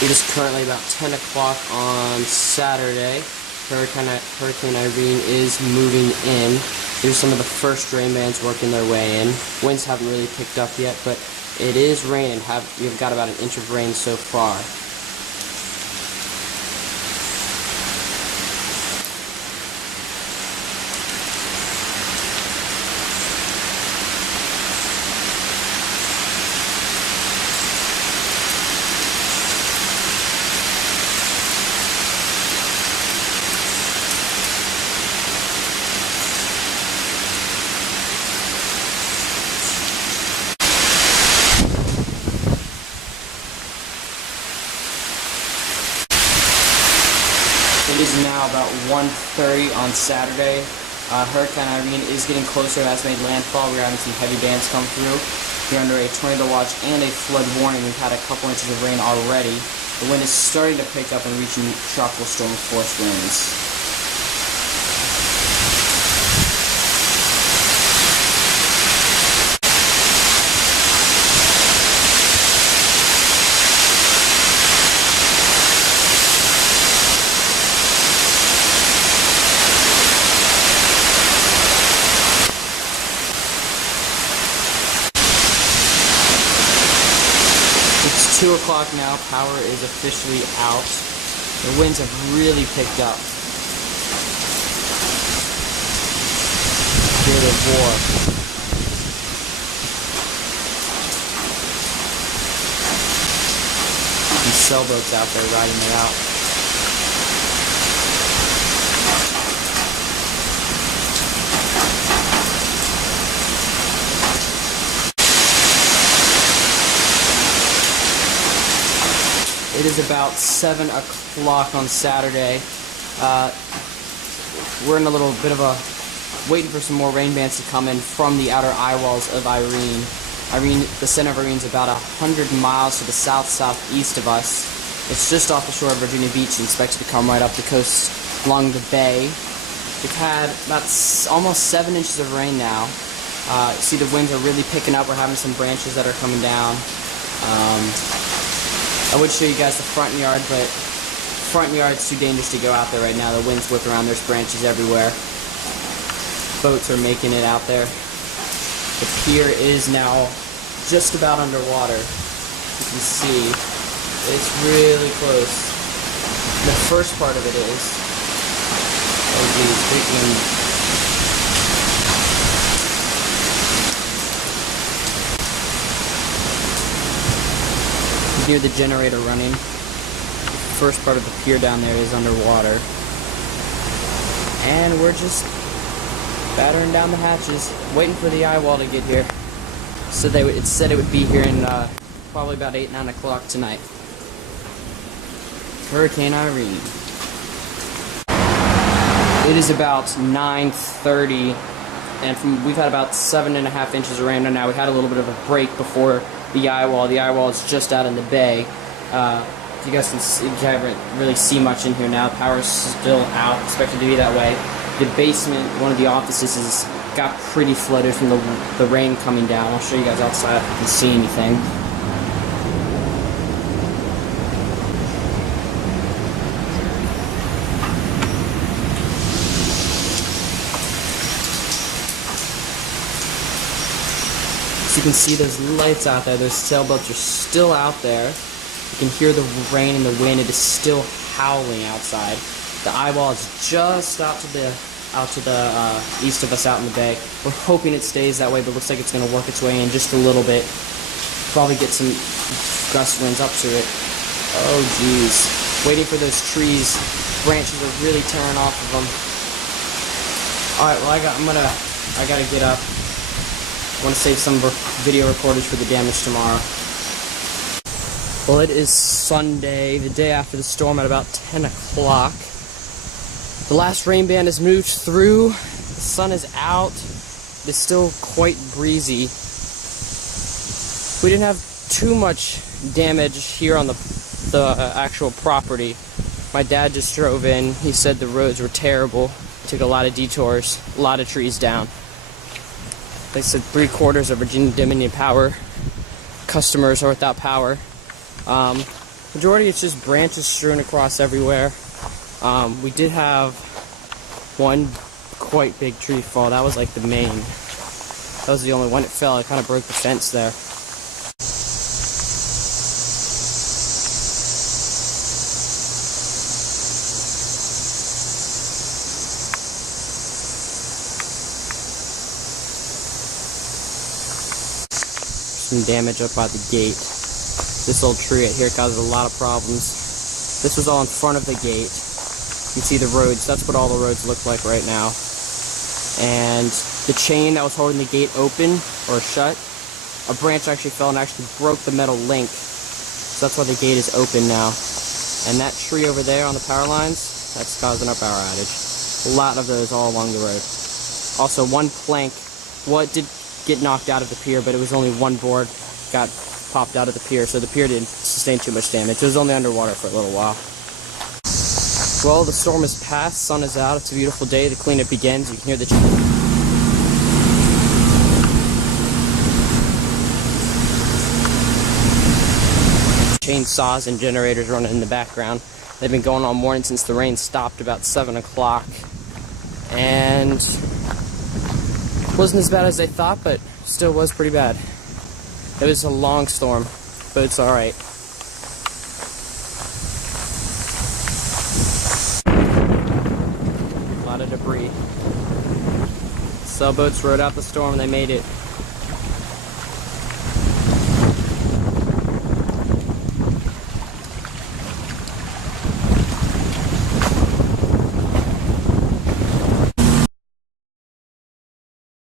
It is currently about 10 o'clock on Saturday. Hurricane Irene is moving in. Here's some of the first rain bands working their way in. Winds haven't really picked up yet, but it is raining. We've got about an inch of rain so far. It is now about 1:30 on Saturday. Hurricane Irene is getting closer, has made landfall. We're having some heavy bands come through. We're under a tornado watch and a flood warning. We've had a couple inches of rain already. The wind is starting to pick up and reaching tropical storm force winds. It's 2 o'clock now. Power is officially out. The winds have really picked up. Hear the roar. These sailboats out there riding it out. It is about 7 o'clock on Saturday. We're in a little bit of a waiting for some more rain bands to come in from the outer eye walls of Irene. The center of Irene is about 100 miles to the southeast of us. It's just off the shore of Virginia Beach and expected to come right up the coast along the bay. We've had about almost 7 inches of rain now. See, the winds are really picking up. We're having some branches that are coming down. I would show you guys the front yard, but front yard's too dangerous to go out there right now. The winds whip around, there's branches everywhere. Boats are making it out there. The pier is now just about underwater. You can see it's really close. The first part of it is. Oh geez, big wind. Hear the generator running. The first part of the pier down there is underwater. And we're just battering down the hatches, waiting for the eye wall to get here. So it said it would be here in probably about 8, 9 o'clock tonight. Hurricane Irene. It is about 9:30, and we've had about 7.5 inches of rain right now. We had a little bit of a break before the eye wall. The eye wall is just out in the bay. You guys can see, you can't really see much in here now. Power's still out, expected to be that way. The basement, one of the offices, got pretty flooded from the rain coming down. I'll show you guys outside if you can see anything. You can see those lights out there, those sailboats are still out there. You can hear the rain and the wind, it is still howling outside. The eye wall is just out to the east of us out in the bay. We're hoping it stays that way, but it looks like it's going to work its way in just a little bit. Probably get some gust winds up to it. Oh geez. Waiting for those trees. Branches are really tearing off of them. Alright, well I gotta get up. I want to save some video recorders for the damage tomorrow. Well, it is Sunday, the day after the storm, at about 10 o'clock. The last rain band has moved through. The sun is out. It's still quite breezy. We didn't have too much damage here on the actual property. My dad just drove in. He said the roads were terrible. Took a lot of detours, a lot of trees down. They said 3/4 of Virginia Dominion Power customers are without power. Majority it's just branches strewn across everywhere. We did have one quite big tree fall. That was like the main. That was the only one that fell. It kind of broke the fence there. Some damage up by the gate. This old tree right here causes a lot of problems. This was all in front of the gate. You can see the roads. That's what all the roads look like right now. And the chain that was holding the gate open or shut, a branch actually fell and actually broke the metal link. So that's why the gate is open now. And that tree over there on the power lines, that's causing our power outage. A lot of those all along the road. Also, one plank, did get knocked out of the pier, but it was only one board got popped out of the pier, so the pier didn't sustain too much damage. It was only underwater for a little while. Well, the storm is past, sun is out, it's a beautiful day, the cleanup begins. You can hear the chainsaws and generators running in the background. They've been going all morning since the rain stopped about 7 o'clock. And wasn't as bad as I thought, but still was pretty bad. It was a long storm, but it's alright. A lot of debris. Sailboats rode out the storm, they made it.